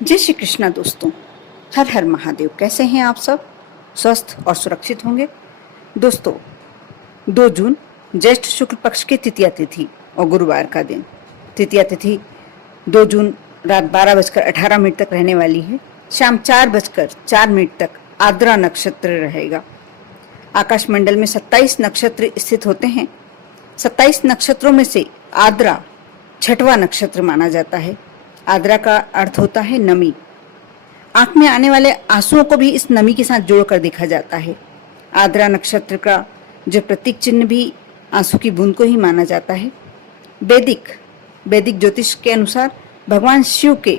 जय श्री कृष्णा दोस्तों। हर हर महादेव। कैसे हैं आप सब? स्वस्थ और सुरक्षित होंगे। दोस्तों, 2 जून ज्येष्ठ शुक्ल पक्ष की तृतीया तिथि और गुरुवार का दिन। तृतीया तिथि 2 जून रात 12:18 तक रहने वाली है। शाम 4:04 तक आद्रा नक्षत्र रहेगा। आकाश मंडल में 27 नक्षत्र स्थित होते हैं। 27 नक्षत्रों में से आद्रा 6वां नक्षत्र माना जाता है। आद्रा का अर्थ होता है नमी। आंख में आने वाले आंसुओं को भी इस नमी के साथ जोड़कर देखा जाता है। आद्रा नक्षत्र का जो प्रतीक चिन्ह भी आंसू की बूंद को ही माना जाता है। वैदिक ज्योतिष के अनुसार भगवान शिव के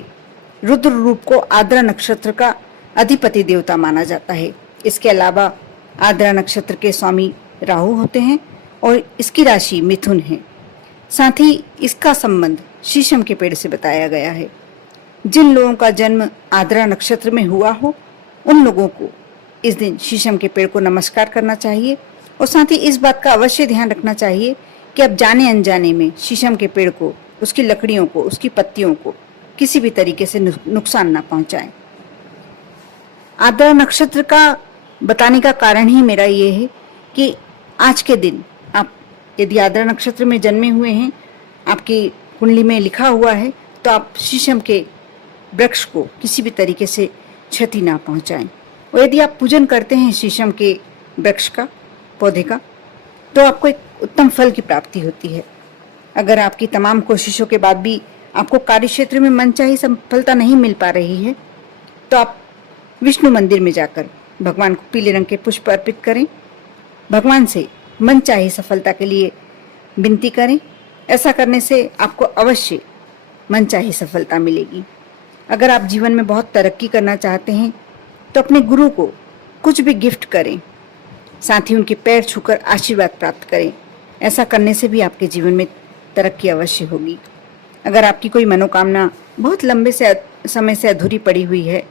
रुद्र रूप को आद्रा नक्षत्र का अधिपति देवता माना जाता है। इसके अलावा आद्रा नक्षत्र के स्वामी राहु होते हैं और इसकी राशि मिथुन है। साथ ही इसका संबंध शीशम के पेड़ से बताया गया है। जिन लोगों का जन्म आद्रा नक्षत्र में हुआ हो उन लोगों को इस दिन शीशम के पेड़ को नमस्कार करना चाहिए और साथ ही इस बात का अवश्य ध्यान रखना चाहिए कि अब जाने अनजाने में शीशम के पेड़ को, उसकी लकड़ियों को, उसकी पत्तियों को किसी भी तरीके से नुकसान ना पहुंचाएं। आद्रा नक्षत्र का बताने का कारण ही मेरा ये है कि आज के दिन आप यदि आद्रा नक्षत्र में जन्मे हुए हैं, आपकी कुंडली में लिखा हुआ है, तो आप शीशम के वृक्ष को किसी भी तरीके से क्षति ना पहुंचाएं। और यदि आप पूजन करते हैं शीशम के वृक्ष का, पौधे का, तो आपको एक उत्तम फल की प्राप्ति होती है। अगर आपकी तमाम कोशिशों के बाद भी आपको कार्य क्षेत्र में मनचाही सफलता नहीं मिल पा रही है, तो आप विष्णु मंदिर में जाकर भगवान को पीले रंग के पुष्प अर्पित करें। भगवान से मनचाही सफलता के लिए विनती करें। ऐसा करने से आपको अवश्य मनचाही सफलता मिलेगी। अगर आप जीवन में बहुत तरक्की करना चाहते हैं तो अपने गुरु को कुछ भी गिफ्ट करें, साथ ही उनके पैर छूकर आशीर्वाद प्राप्त करें। ऐसा करने से भी आपके जीवन में तरक्की अवश्य होगी। अगर आपकी कोई मनोकामना बहुत लंबे समय से अधूरी पड़ी हुई है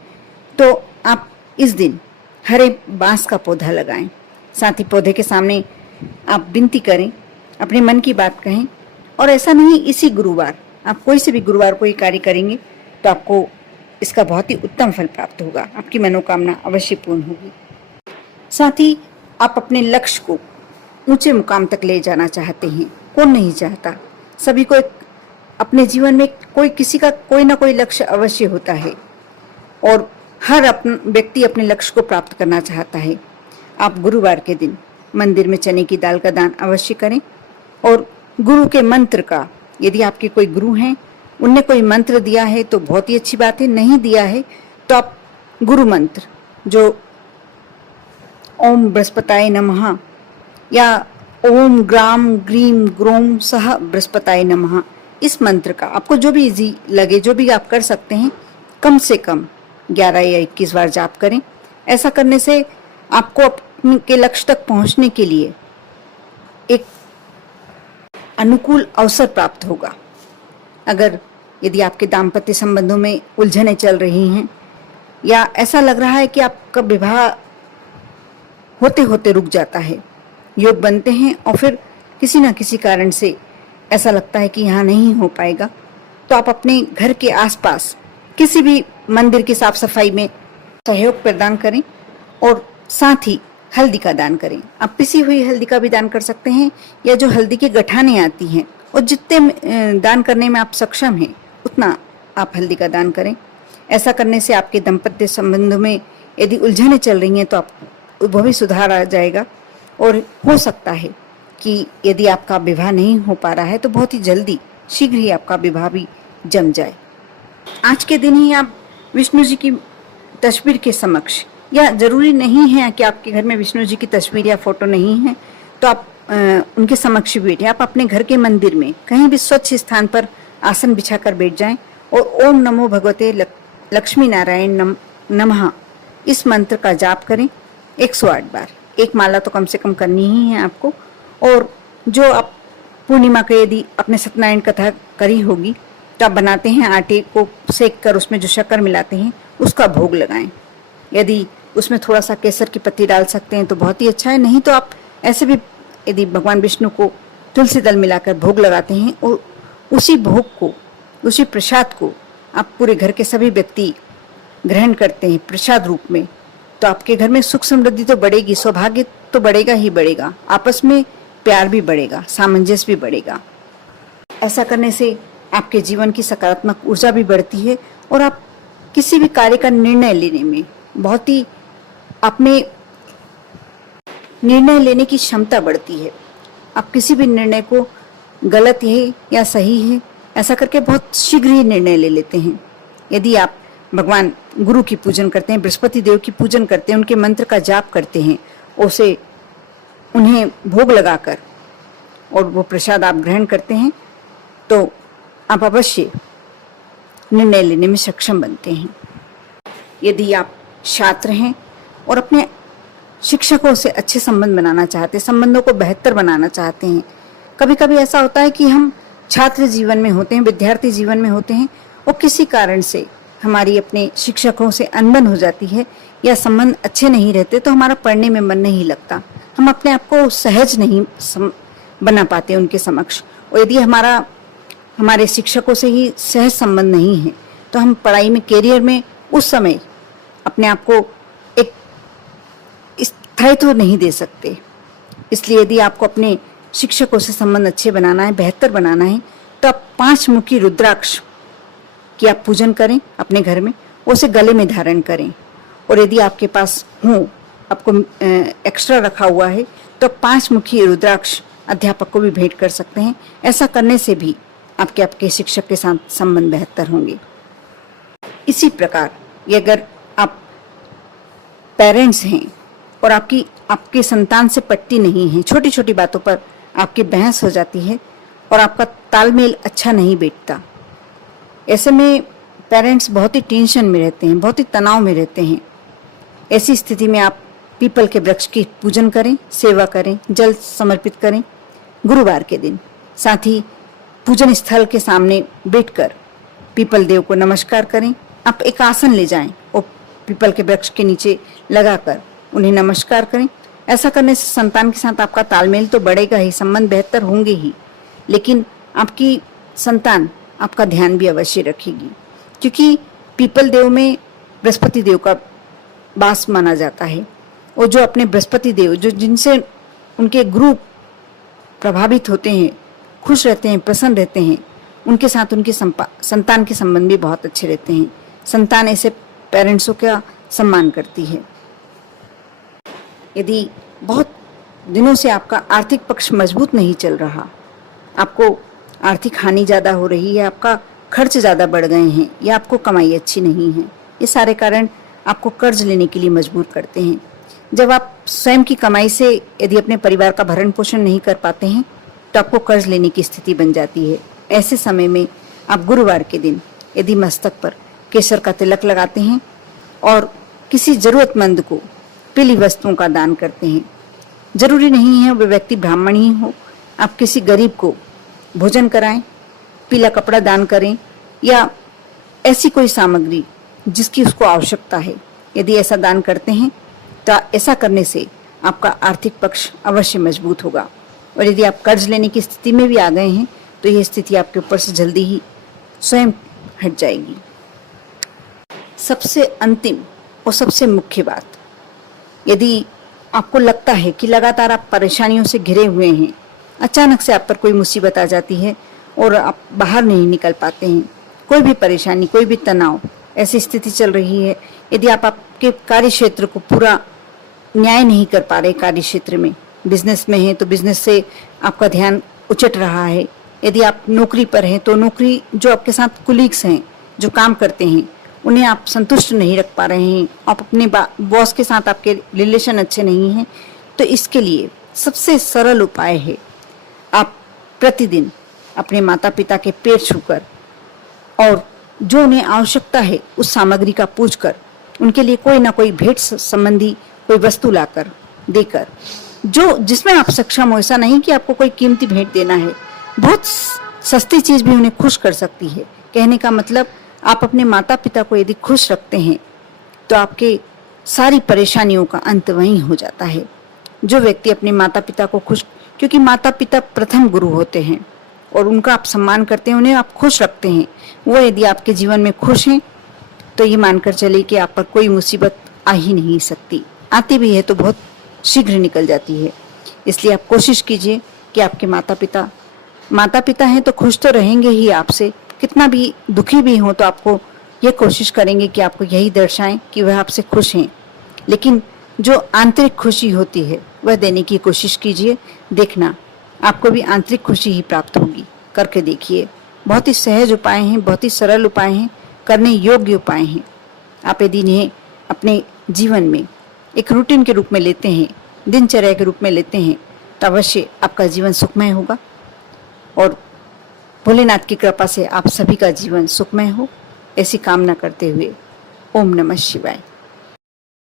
तो आप इस दिन हरे बांस का पौधा लगाएं। साथ ही पौधे के सामने आप विनती करें, अपने मन की बात कहें। और ऐसा नहीं, इसी गुरुवार आप कोई से भी गुरुवार को ये कार्य करेंगे तो आपको इसका बहुत ही उत्तम फल प्राप्त होगा। आपकी मनोकामना अवश्य पूर्ण होगी। साथ ही आप अपने लक्ष्य को ऊंचे मुकाम तक ले जाना चाहते हैं। कौन नहीं चाहता? सभी को अपने जीवन में किसी का कोई ना कोई लक्ष्य अवश्य होता है और हर व्यक्ति अपने लक्ष्य को प्राप्त करना चाहता है। आप गुरुवार के दिन मंदिर में चने की दाल का दान अवश्य करें और गुरु के मंत्र का, यदि आपके कोई गुरु हैं, उनने कोई मंत्र दिया है तो बहुत ही अच्छी बात है। नहीं दिया है तो आप गुरु मंत्र जो ओम बृहस्पताय नमः या ओम ग्राम ग्रीम ग्रोम सह बृहस्पताय नमः, इस मंत्र का आपको जो भी इजी लगे, जो भी आप कर सकते हैं, कम से कम 11 या 21 बार जाप करें। ऐसा करने से आपको अपने लक्ष्य तक पहुंचने के लिए एक अनुकूल अवसर प्राप्त होगा। अगर यदि आपके दाम्पत्य संबंधों में उलझनें चल रही हैं या ऐसा लग रहा है कि आपका विवाह होते होते रुक जाता है, योग बनते हैं और फिर किसी न किसी कारण से ऐसा लगता है कि यहाँ नहीं हो पाएगा, तो आप अपने घर के आसपास किसी भी मंदिर की साफ सफाई में सहयोग प्रदान करें और साथ ही हल्दी का दान करें। आप पिसी हुई हल्दी का भी दान कर सकते हैं या जो हल्दी की गठाने आती हैं, और जितने दान करने में आप सक्षम हैं उतना आप हल्दी का दान करें। ऐसा करने से आपके दाम्पत्य संबंधों में यदि उलझनें चल रही हैं तो आप वो भी सुधार आ जाएगा और हो सकता है कि यदि आपका विवाह नहीं हो पा रहा है तो बहुत ही जल्दी शीघ्र ही आपका विवाह भी जम जाए। आज के दिन ही आप विष्णु जी की तस्वीर के समक्ष, या जरूरी नहीं है कि आपके घर में विष्णु जी की तस्वीर या फोटो नहीं है तो आप उनके समक्ष बैठे, आप अपने घर के मंदिर में कहीं भी स्वच्छ स्थान पर आसन बिछाकर बैठ जाएं और ओम नमो भगवते लक्ष्मी नारायण नमः इस मंत्र का जाप करें 108 बार। एक माला तो कम से कम करनी ही है आपको। और जो आप पूर्णिमा को यदि अपने सत्यनारायण कथा करी होगी तो आप बनाते हैं आटे को सेक कर उसमें जो शक्कर मिलाते हैं उसका भोग लगाएं। यदि उसमें थोड़ा सा केसर की पत्ती डाल सकते हैं तो बहुत ही अच्छा है। नहीं तो आप ऐसे भी यदि भगवान विष्णु को तुलसी दल मिलाकर भोग लगाते हैं और उसी भोग को, उसी प्रसाद को आप पूरे घर के सभी व्यक्ति ग्रहण करते हैं प्रसाद रूप में, तो आपके घर में सुख समृद्धि तो बढ़ेगी, सौभाग्य तो बढ़ेगा ही बढ़ेगा, आपस में प्यार भी बढ़ेगा, सामंजस्य भी बढ़ेगा। ऐसा करने से आपके जीवन की सकारात्मक ऊर्जा भी बढ़ती है और आप किसी भी कार्य का निर्णय लेने में बहुत ही आप में निर्णय लेने की क्षमता बढ़ती है। आप किसी भी निर्णय को गलत है या सही है ऐसा करके बहुत शीघ्र ही निर्णय ले लेते हैं। यदि आप भगवान गुरु की पूजन करते हैं, बृहस्पति देव की पूजन करते हैं, उनके मंत्र का जाप करते हैं, उसे उन्हें भोग लगाकर और वो प्रसाद आप ग्रहण करते हैं, तो आप अवश्य निर्णय लेने में सक्षम बनते हैं। यदि आप छात्र हैं और अपने शिक्षकों से अच्छे संबंध बनाना चाहते हैं, संबंधों को बेहतर बनाना चाहते हैं, कभी कभी ऐसा होता है कि हम छात्र जीवन में होते हैं, विद्यार्थी जीवन में होते हैं और किसी कारण से हमारी अपने शिक्षकों से अनबन हो जाती है या संबंध अच्छे नहीं रहते, तो हमारा पढ़ने में मन नहीं लगता, हम अपने आप को सहज नहीं बना पाते उनके समक्ष। और यदि हमारे शिक्षकों से ही सहज संबंध नहीं है तो हम पढ़ाई में, कैरियर में उस समय अपने आप को एक स्थायित्व नहीं दे सकते। इसलिए यदि आपको अपने शिक्षकों से संबंध अच्छे बनाना है, बेहतर बनाना है, तो आप 5 मुखी रुद्राक्ष की आप पूजन करें अपने घर में, उसे गले में धारण करें। और यदि आपके पास हो, आपको एक्स्ट्रा रखा हुआ है, तो 5 मुखी रुद्राक्ष अध्यापक को भी भेंट कर सकते हैं। ऐसा करने से भी आपके शिक्षक के साथ संबंध बेहतर होंगे। इसी प्रकार ये अगर आप पेरेंट्स हैं और आपकी संतान से पटती नहीं है, छोटी छोटी बातों पर आपकी बहस हो जाती है और आपका तालमेल अच्छा नहीं बैठता, ऐसे में पेरेंट्स बहुत ही टेंशन में रहते हैं, बहुत ही तनाव में रहते हैं। ऐसी स्थिति में आप पीपल के वृक्ष की पूजन करें, सेवा करें, जल समर्पित करें गुरुवार के दिन। साथ ही पूजन स्थल के सामने बैठकर पीपल देव को नमस्कार करें। आप एक आसन ले जाएं और पीपल के वृक्ष के नीचे लगाकर उन्हें नमस्कार करें। ऐसा करने से संतान के साथ आपका तालमेल तो बढ़ेगा ही, संबंध बेहतर होंगे ही, लेकिन आपकी संतान आपका ध्यान भी अवश्य रखेगी, क्योंकि पीपल देव में बृहस्पति देव का वास माना जाता है। और जो अपने बृहस्पति देव, जो जिनसे उनके गुरु प्रभावित होते हैं, खुश रहते हैं, प्रसन्न रहते हैं, उनके साथ उनकी संतान के संबंध भी बहुत अच्छे रहते हैं। संतान ऐसे पेरेंट्सों का सम्मान करती है। यदि बहुत दिनों से आपका आर्थिक पक्ष मजबूत नहीं चल रहा, आपको आर्थिक हानि ज़्यादा हो रही है, आपका खर्च ज़्यादा बढ़ गए हैं या आपको कमाई अच्छी नहीं है, ये सारे कारण आपको कर्ज लेने के लिए मजबूर करते हैं। जब आप स्वयं की कमाई से यदि अपने परिवार का भरण पोषण नहीं कर पाते हैं तो आपको कर्ज लेने की स्थिति बन जाती है। ऐसे समय में आप गुरुवार के दिन यदि मस्तक पर केसर का तिलक लगाते हैं और किसी जरूरतमंद को पीली वस्तुओं का दान करते हैं, जरूरी नहीं है वह व्यक्ति ब्राह्मण ही हो, आप किसी गरीब को भोजन कराएं, पीला कपड़ा दान करें या ऐसी कोई सामग्री जिसकी उसको आवश्यकता है, यदि ऐसा दान करते हैं तो ऐसा करने से आपका आर्थिक पक्ष अवश्य मजबूत होगा। और यदि आप कर्ज लेने की स्थिति में भी आ गए हैं तो यह स्थिति आपके ऊपर से जल्दी ही स्वयं हट जाएगी। सबसे अंतिम और सबसे मुख्य बात, यदि आपको लगता है कि लगातार आप परेशानियों से घिरे हुए हैं, अचानक से आप पर कोई मुसीबत आ जाती है और आप बाहर नहीं निकल पाते हैं, कोई भी परेशानी, कोई भी तनाव, ऐसी स्थिति चल रही है, यदि आप आपके कार्य क्षेत्र को पूरा न्याय नहीं कर पा रहे, कार्य क्षेत्र में बिजनेस में हैं तो बिजनेस से आपका ध्यान उचट रहा है, यदि आप नौकरी पर हैं तो नौकरी, जो आपके साथ कुलीग्स हैं जो काम करते हैं, उन्हें आप संतुष्ट नहीं रख पा रहे हैं, आप अपने बॉस के साथ आपके रिलेशन अच्छे नहीं हैं, तो इसके लिए सबसे सरल उपाय है आप प्रतिदिन अपने माता पिता के पैर छूकर और जो उन्हें आवश्यकता है उस सामग्री का पूजकर उनके लिए कोई ना कोई भेंट संबंधी कोई वस्तु लाकर देकर, जो जिसमें आप सक्षम हो, ऐसा नहीं कि आपको कोई कीमती भेंट देना है, बहुत सस्ती चीज भी उन्हें खुश कर सकती है। कहने का मतलब, आप अपने माता पिता को यदि खुश रखते हैं तो आपके सारी परेशानियों का अंत वहीं हो जाता है। जो व्यक्ति अपने माता पिता को खुश, क्योंकि माता पिता प्रथम गुरु होते हैं और उनका आप सम्मान करते हैं, उन्हें आप खुश रखते हैं, वो यदि आपके जीवन में खुश हैं तो ये मानकर चलिए कि आप पर कोई मुसीबत आ ही नहीं सकती। आती भी है तो बहुत शीघ्र निकल जाती है। इसलिए आप कोशिश कीजिए कि आपके माता पिता हैं तो खुश तो रहेंगे ही आपसे, कितना भी दुखी भी हो तो आपको ये कोशिश करेंगे कि आपको यही दर्शाएं कि वह आपसे खुश हैं। लेकिन जो आंतरिक खुशी होती है वह देने की कोशिश कीजिए, देखना आपको भी आंतरिक खुशी ही प्राप्त होगी। करके देखिए, बहुत ही सहज उपाय हैं, बहुत ही सरल उपाय हैं, करने योग्य उपाय हैं। आप यदि इन्हें अपने जीवन में एक रूटीन के रूप में लेते हैं, दिनचर्या के रूप में लेते हैं, तो अवश्य आपका जीवन सुखमय होगा और भोलेनाथ की कृपा से आप सभी का जीवन सुखमय हो, ऐसी कामना करते हुए ओम नमः शिवाय।